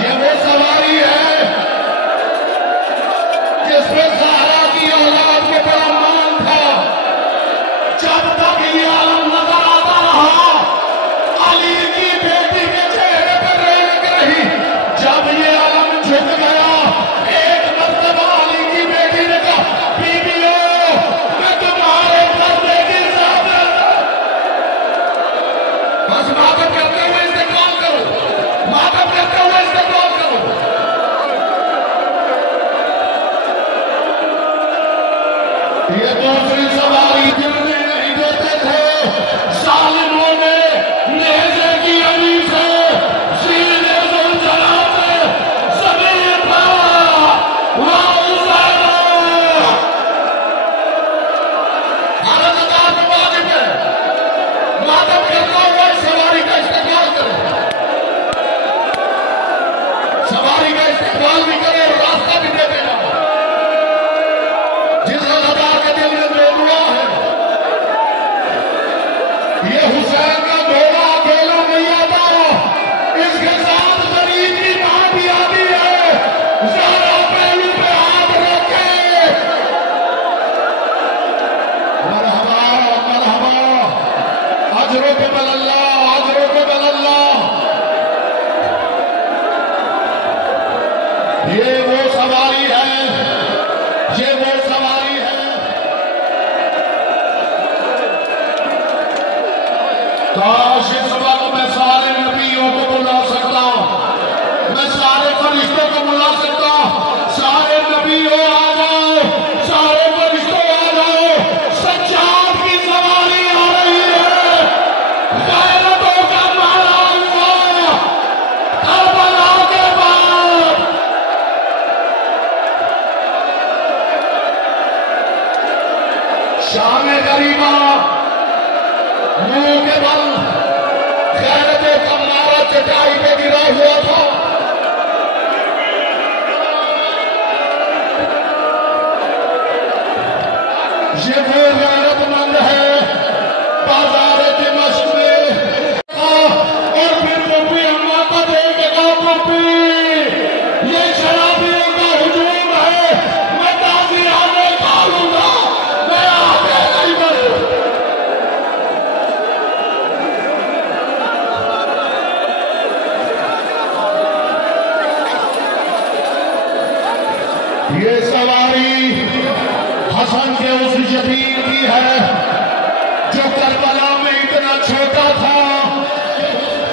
ये वो सवारी है जिसमें ज़हरा की औलाद को बड़ा मान था। जब तक ये आलम नजर आता रहा, अली की बेटी के चेहरे पर रौनक रही। जब ये आलम झुक गया, एक मर्तबा अली की बेटी ने कहा, बीबियों, मैं तुम्हारे पर्दे की ज़्यादा। बस मातम करते हुए इस्तेमाल करो, मातम करते हुए इस्तेमाल करो। ये दूसरी सवारी गिरने नहीं देते थे जालिमों ने, नेज़े की अली से, सीने ज़ुलज़ला से ज़मीन पर वाज़िब भारत सरकार को वाजिब है मातम करता हुआ सवारी का इस्तेमाल करें, सवारी का इस्तेमाल भी करें और रास्ता भी देते जाओ। जिस अदादार के दिल में जो दुआ है, ये हुसैन का घोड़ा अकेला नहीं आता, इसके साथ गरीब की मां भी आती है। ज़रा पहलू पे हाथ रखे, मरहबा मरहबा, अजरों के बल्ला, अजरों के बल्ला। ये वो सवारी है, ये वो सवारी है। काश इस वक्त मैं सारे नबियों को बुला सकता, मैं सारे फरिश्तों को बुला सकता। सारे नबियों आ जाओ, सारे फरिश्तों आ जाओ, सज्जाद की सवारी आ रही है। गैरतों का मारा हुआ करबला के बाद शाम गरीबा मुंह के बल गैरतों का मारा चटाई पे गिरा हुआ था। ये वो गैरतमंद है बाजार दिमश्क में, और फिर मुफ्ती अम्मा को देखेगा। मुफ्ती, ये शराबियों का हुजूम है, मैं ताज़िया निकालूंगा, मैं आगे नहीं बढ़ूंगा। ये सवारी हसन के उस यतीम की है जो करबला में इतना छोटा था।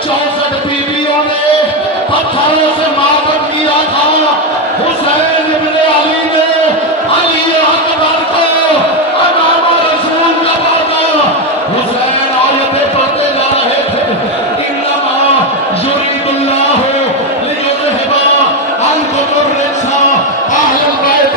64 बीवियों ने पत्थरों से मातम किया था। हुसैन इब्ने अली ने अली अकबर को इमाम रसूल का पर्दा, हुसैन आयतें पढ़ते जा रहे थे। इन्नमा युरीदुल्लाहु लियुज़हिबा अन्कुमुर रिज्सा अहलल बैत।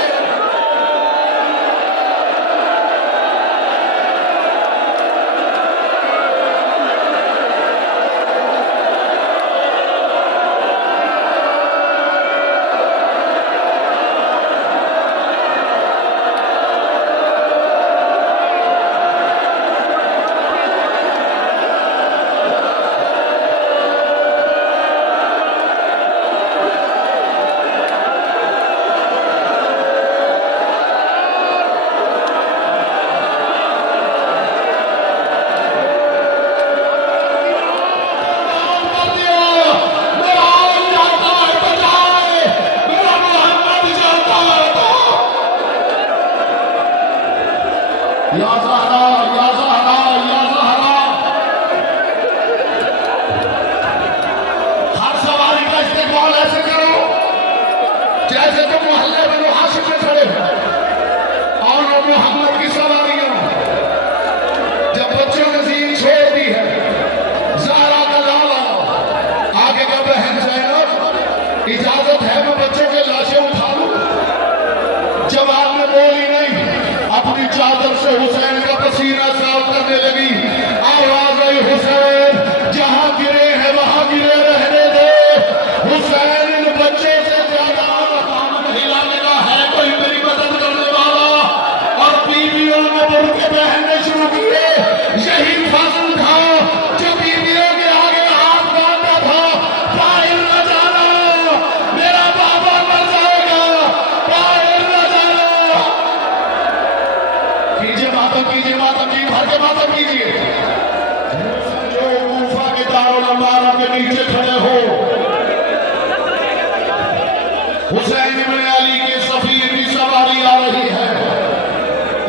हुसैन इब्न अली के सफीर की सवारी आ रही है।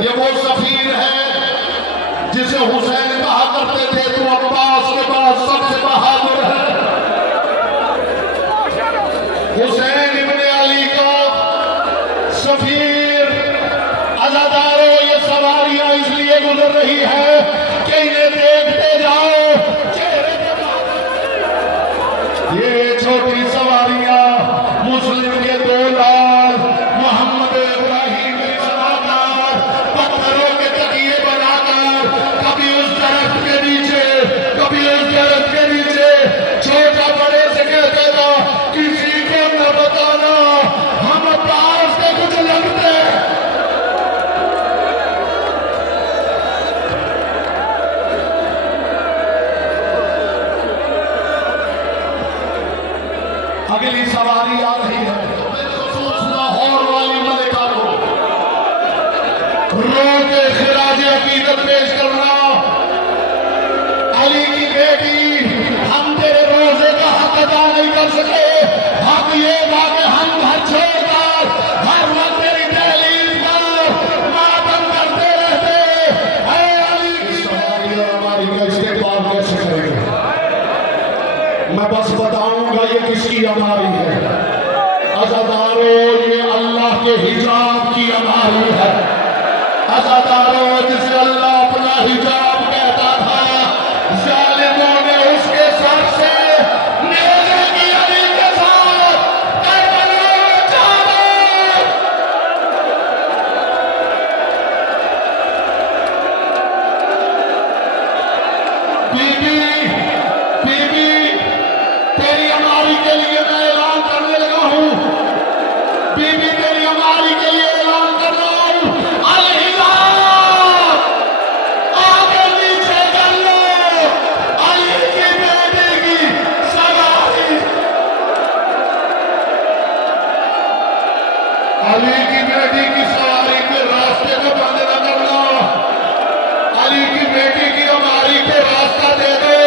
ये वो सफीर है जिसे हुसैन कहा करते थे तू अब्बास के बाद सबसे बहादुर है। हुसैन इब्न अली का सफीर अज़ादारों, ये सवारियां इसलिए गुजर रही है कि इन्हें देखते जाओ चेहरे के बाद। ये छोटी सवारियां मुस्लिम के दो लाल मोहम्मद इब्राहिम की सलाहकार पत्थरों के तकिए बनाकर कभी उस दरख्त के नीचे कभी उस दरख्त के नीचे छोटा बड़े से कहते था किसी को न बताना हम पास के कुछ लगते। अगली सवारी आ रही है। लाहौर वाली मलिका को रो के खिराज अकीदत पेश करना। अली की बेटी, हम तेरे रोजे का हक अदा नहीं कर सके। हक ये था कि हम घर छोड़कर हर वक्त तेरी दहलीज पर मातम करते रहते। अली की सवारी हमारी का इस्तेमाल कैसे करेंगे? मैं बस बताऊंगा ये किसकी अमारी है। अज़ादारों, ये अल्लाह के हिजाब की अमारी है। अज़ादारों, जिसे अल्लाह अपना हिजाब कहता था, जालिमों ने उसके सर से नेज़े की अली के साथ करबला में डाला। बीबी तेरी अमारी के लिए मैं ऐलान करने लगा हूं। बीबी तेरी अमारी के लिए ऐलान कर रहा हूं। अल-हिजाब आगे नीचे कर लो। अली की बेटी की सवारी, अली की बेटी की सवारी के रास्ते को बंद न करना। अली की बेटी की अमारी को रास्ता दे दो।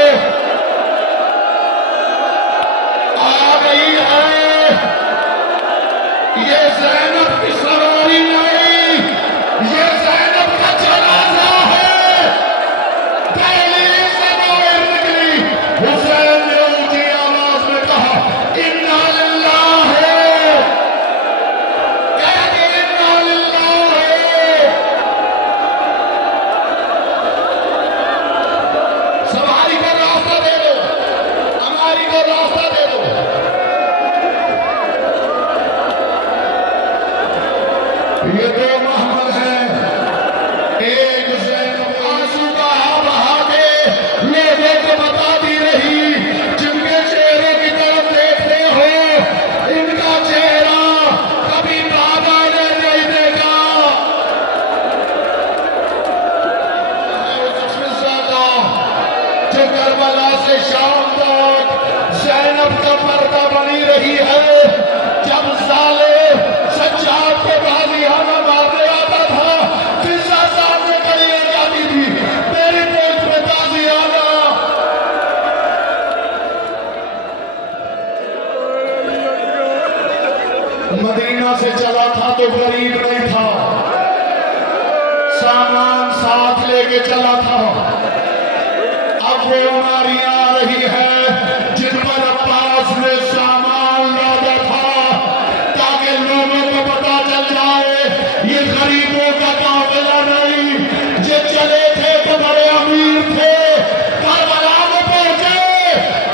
ये ज़ैनब की सवारी नहीं, ये ज़ैनब का जनाजा है। दहलीज से बाहर निकली। हुसैन ने ऊंची आवाज में कहा इन्ना लिल्लाह, कह दे इन्ना लिल्लाह। सवारी को रास्ता दे दो, हमारी को रास्ता दे दो। ये दो मोहम्मद हैं। एक ज़ैनब आंसू बहा बहा के लोगों को बताती रही, जिनके चेहरे की तरफ देखते हो इनका चेहरा कभी बाबा ने नहीं देखा। जो करबला से शाम तक ज़ैनब का पर्दा बनी रही है। जब साले सज्जाद को बाजियाना मारने आता था, फिजा सामने खड़ी हो जाती थी, मेरी पेट में ताजियाना। मदीना से चला था तो गरीब नहीं था, सामान साथ लेके चला था। अब वो बीमारियां आ रही है जिन पर अब्बास ने सामान लादा था, ताकि लोगों को पता चल जाए ये गरीबों का काफिला नहीं। ये चले थे तो बड़े अमीर थे, करबला में पहुंचे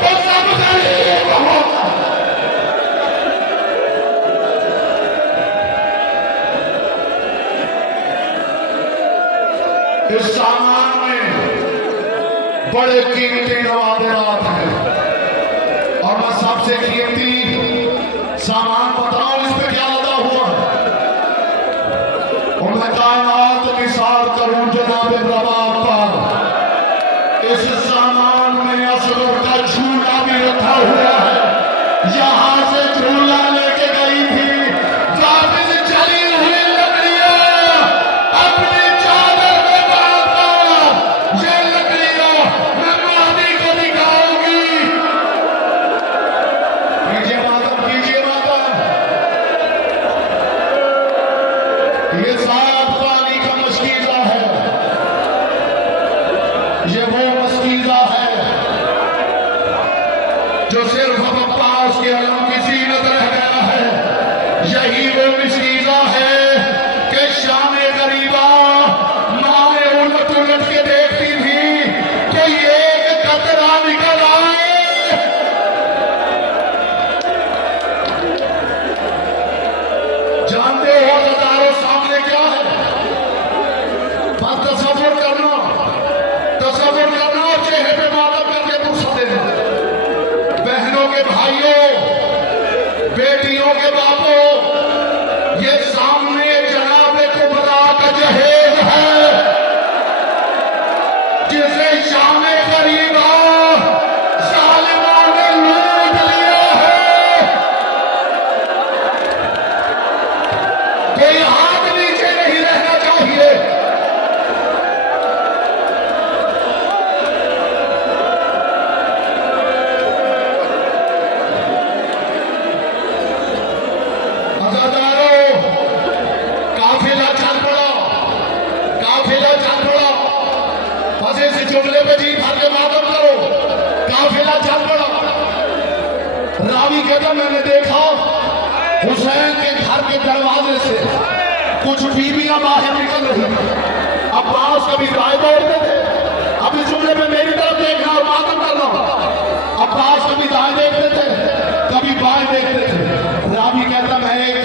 तो सब गरीब हो। इस सामान में बड़े कीमती नवादिरात हैं, और मैं सबसे कीमती सामान बताऊं इस पे क्या लगा हुआ है। और मैं कायनात निसार करूं जनाब रबाब पर। इस सामान में असगर का झूला भी रखा हुआ है। यहां से झूला लेके गई थी वापिस जली हुई लकड़ियां अपनी चादर में बांधकर। ये लकड़ियां मैं मादी को दिखाऊंगी। कीजिए माता, कीजिए माता। साथ पानी का मशकीज़ा है, ये वो मशकीज़ा है जो सिर्फ अब अब्बास के अलम की ज़ीनत रह गया है। यही वो मशकीज़ा है कि शान गरीबा माए उलट उलट के देखती थी तो एक कतरा निकल आए। जानते हो नजारों सामने क्या है? बस तसव्वुर करना और चेहरे पे मातम करके पूछा देना। बहनों के भाइयों, बेटियों के बापों, ये सामने जनाब कुबरा का जहेज है जिसे शाम गरीबा जालिमों ने लूट लिया है। कोई हाथ नीचे नहीं रहना चाहिए। अज़ादारों, काफिला चल पड़ा, काफिला चल पड़ा। बस इस जुमले पे जी भर के मातम करो। काफिला चल पड़ा। रावी कहता मैंने देखा हुसैन के घर के दरवाजे से कुछ बीबियां बाहर निकल रही थी। अब्बास कभी दाएं दौड़ते थे, अब इस जुमले पे मेरी तरफ देखना और मातम करना। अब्बास कभी दाएं देखते थे, कभी बाएं देखते थे। रावी कहता मैं एक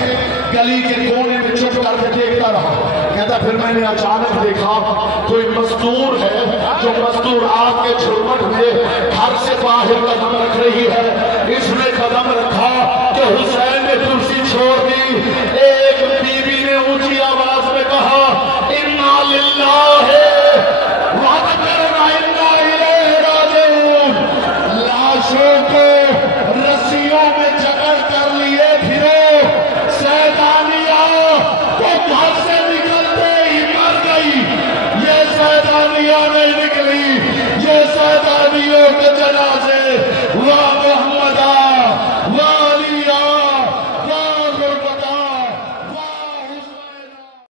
गली के कोने में चुप करके देखता रहा। कहता फिर मैंने अचानक देखा कोई मजदूर है जो मजदूर आग के झुरमट में घर से बाहर कदम रख रही है। इसने कदम रखा कि हुसैन ने कुर्सी छोड़ दी।